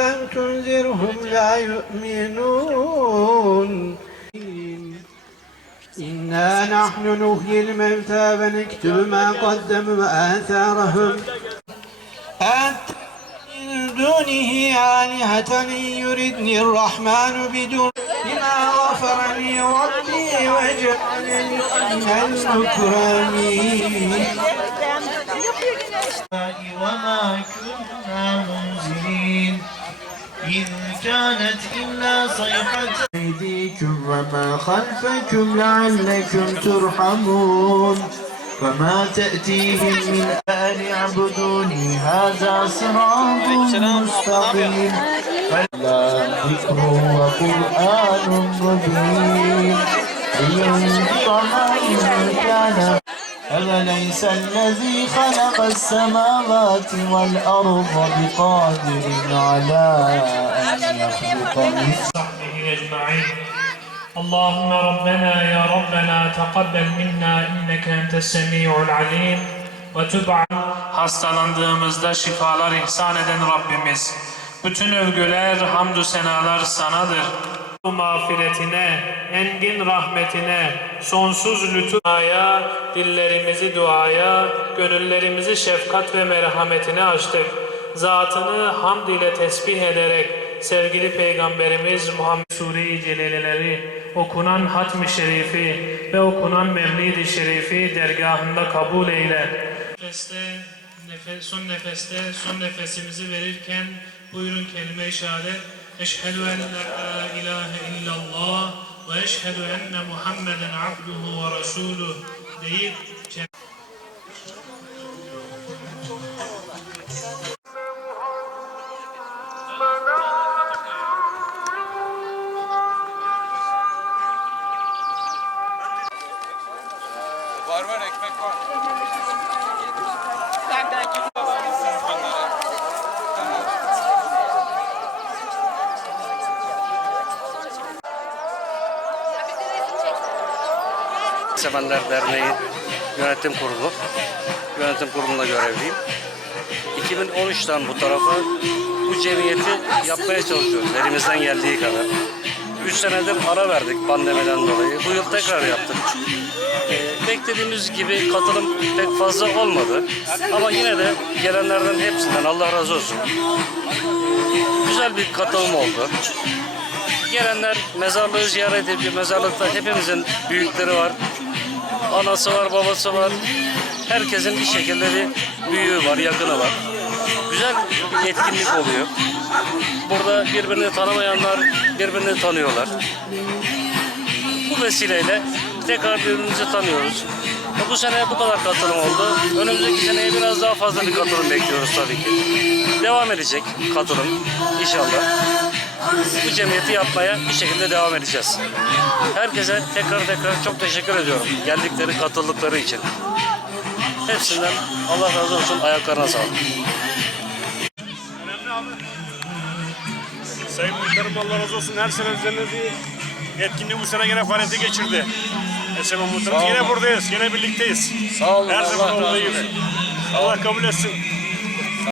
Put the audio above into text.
لم تنذرهم لا يؤمنون؟ إنا نحن نحيي الموتى ونكتب ما قدموا وآثارهم. أنت من دونه آلهة يردني الرحمن بدون بما غفر لي ربي وجعلني من المكرمين وما كانت إلا صيحة. أيديكم وما خلفكم لعلكم ترحمون. وما تأتيهم من أن يعبدوني هذا صراط مستقيم. فلا ذكر وقرآن مبين. لينطمع كان أوليس الذي خلق السماوات والأرض بقادر على أن يخلق مثل وصحبه أجمعين اللهم ربنا يا ربنا تقبل منا إنك أنت السميع العليم وتب عنا Hastalandığımızda şifalar ihsan eden Rabbimiz. Bütün övgüler, hamdü senalar sanadır. Mağfiretine, engin rahmetine, sonsuz lütufaya, dillerimizi duaya, gönüllerimizi şefkat ve merhametine açtık. Zatını hamd ile tesbih ederek sevgili Peygamberimiz Muhammed Sure-i Celileleri, okunan hatmi şerifi ve okunan mevlid-i şerifi dergahında kabul eyle. Nefeste, nefes, son nefeste, son nefesimizi verirken buyurun kelime-i şehadet. أشهد أن لا إله إلا الله وأشهد أن محمدا عبده ورسوله deyip Var var ekmek var. Sevenler Derneği Yönetim Kurulu. Yönetim Kurulu'nda görevliyim. 2013'ten bu tarafa bu cemiyeti yapmaya çalışıyoruz elimizden geldiği kadar. 3 senedir ara verdik pandemiden dolayı. Bu yıl tekrar yaptık. Ee, beklediğimiz gibi katılım pek fazla olmadı. Ama yine de gelenlerden hepsinden Allah razı olsun. Ee, güzel bir katılım oldu. Gelenler mezarlığı ziyaret ediyor. Mezarlıkta hepimizin büyükleri var. Anası var, babası var. Herkesin bir şekilde bir büyüğü var, yakını var. Güzel etkinlik oluyor. Burada birbirini tanımayanlar birbirini tanıyorlar. Bu vesileyle tekrar birbirimizi tanıyoruz. Ve Bu sene bu kadar katılım oldu. Önümüzdeki seneye biraz daha fazla bir katılım bekliyoruz tabii ki. Devam edecek katılım inşallah. Bu cemiyeti yapmaya bir şekilde devam edeceğiz. Herkese tekrar tekrar çok teşekkür ediyorum. Geldikleri, katıldıkları için. Hepsinden Allah razı olsun. Ayaklarına sağlık. Sayın Muhtarım Allah razı olsun her sene düzenlediği etkinliği bu sene gene faaliyete geçirdi. Esema Muhtarım yine buradayız, yine birlikteyiz. Sağ olun, Her zaman olduğu gibi. Allah kabul etsin.